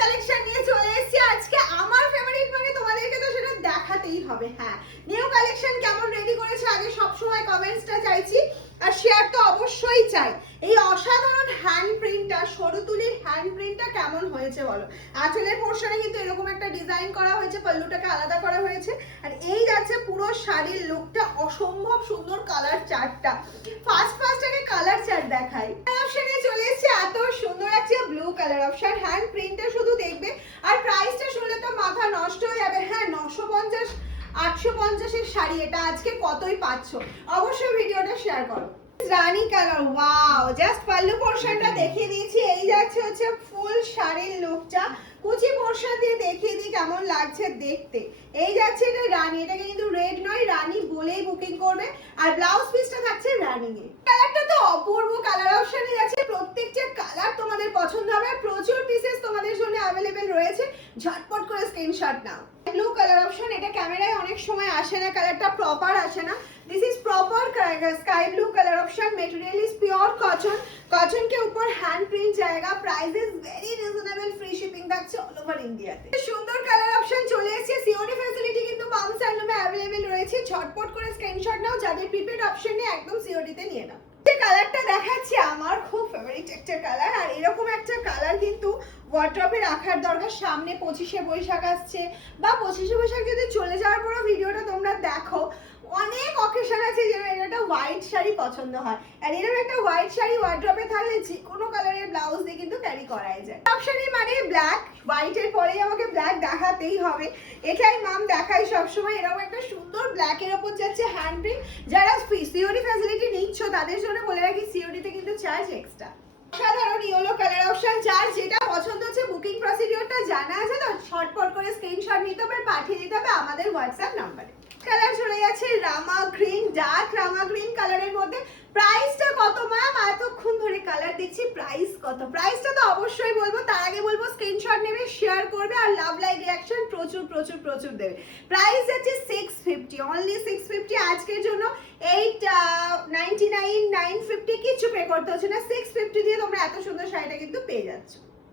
Collection নিয়ে চলে এসেছি আজকে। আমার ফেভারিট মানে তোমাদেরকে তো সেটা দেখাতেই হবে। হ্যাঁ, নিউ কালেকশন কেমন রেডি করেছে আগে সবসময় কমেন্টসটা চাইছি, আর শেয়ার তো অবশ্যই চাই। এই অসাধারণ হ্যান্ড প্রিন্টটা, সরু তুলির হ্যান্ড প্রিন্টটা কেমন হয়েছে বলো। আঁচলের পোর্শনে কিন্তু এরকম একটা ডিজাইন করা হয়েছে, পাল্লুটাকে আলাদা করা হয়েছে, আর এই যাচ্ছে পুরো শাড়ির লুকটা। অসম্ভব সুন্দর কালার চার্টটা। ফার্স্ট আগে কালার চার্ট দেখাই। অপশনে চলে এসেছে এত সুন্দর একটা ব্লু কালার অপশন। হ্যান্ড প্রিন্টটা শুধু দেখবে, আর প্রাইসটা শুনলে তো মাথা নষ্ট হয়ে যাবে। হ্যাঁ, 950 850 এর শাড়ি, এটা আজকে কতই পাচ্ছ? অবশ্যই ভিডিওটা শেয়ার করো। রানী কালার, ওয়াও, জাস্ট পাল্লু পোরশনটা দেখিয়ে দিয়েছি। এই যাচ্ছে হচ্ছে ফুল শাড়ির লুকটা। কুচি পোরশন দিয়ে দেখিয়ে দিই কেমন লাগছে দেখতে। এই যাচ্ছে এটা রানী, এটাকে কিন্তু রেড নয় রানী বলেই বুকিং করবে, আর ব্লাউজ পিসটা থাকছে রানী এ। কালারটা তো অপূর্ব কালার অপশনে যাচ্ছে। প্রত্যেকটা কালার তোমাদের পছন্দ হবে, প্রচুর পিসেস তোমাদের জন্য অ্যাভেলেবেল রয়েছে। ঝটপট করে স্ক্রিনশট নাও। ব্লু কালার অপশন, এটা ক্যামেরায় অনেক সময় আসে না, কালারটা প্রপার আসে না। This is proper sky blue colour option. Material is pure cotton. Cotton के ऊपर हैंड प्रिंट जाएगा। Price is very reasonable. Free shipping থাকছে অল ওভার ইন্ডিয়াতে। সুন্দর কালার অপশন চলে এসেছে। সিওডি ফ্যাসিলিটি কিন্তু পাম স্যান্ডলুমে अवेलेबल রয়েছে। ঝটপট করে স্ক্রিনশট নাও, যাদের প্রিপেড অপশন নেই একদম সিওডি তে নিয়ে নাও। যে কালারটা দেখাচ্ছি আমার খুব ফেভারিট একটা কালার, আর এরকম একটা কালার কিন্তু ওয়ার্ড্রপে রাখার দরকার। সামনে 25শে বৈশাখ আসছে, বা 25শে বৈশাখ যদি চলে যাওয়ার পর ভিডিওটা তোমরা দেখো, অনেক অকেশন আছে যে এটা হোয়াইট শাড়ি পছন্দ হয়, আর এরকম একটা হোয়াইট শাড়ি ওয়ার্ড্রপে থাকলে যে কোনো কালারের ব্লাউজ দিয়ে কিন্তু ক্যারি করাই যায়। অপশনই মানে ব্ল্যাক, হোয়াইটের পরেই আমাকে ব্ল্যাক দেখাতেই হবে। এটাই মাম দেখাই সবসময়। এরকম একটা সুন্দর ব্ল্যাকের ওপর যাচ্ছে হ্যান্ড প্রিন্ট। যারা সিওডি ফ্যাসিলিটি নিচ্ছ তাদের জন্য বলে রাখি, সিওডিতে কিন্তু চার্জ এক্সট্রা। সাধারণ ইয়েলো কালার অপশন। যার যেটা পছন্দ হচ্ছে বুকিং প্রসিডিওরটা জানা আছে তো, ঝটপট করে স্ক্রিনশট নিতে হবে, পাঠিয়ে দিতে হবে আমাদের হোয়াটসঅ্যাপ নাম্বারে। কালার চলে যাচ্ছে রামা গ্রিন, ডার্ক রামা গ্রিন কালারের মধ্যে। প্রাইসটা কত ম্যাম? এতক্ষণ ধরে কালার দেখছি, প্রাইস কত? প্রাইসটা তো অবশ্যই বলবো, তার আগে বলবো স্ক্রিনশট নেবে, শেয়ার করবে, আর লাভ লাইক রিঅ্যাকশন প্রচুর প্রচুর প্রচুর দেবে। প্রাইস আছে 650, অনলি 650 আজকের জন্য। 899 950 কিছু পে করতে হচ্ছে না, 650 দিয়ে তোমরা এত সুন্দর শাড়িটা কিন্তু পেয়ে যাচ্ছ।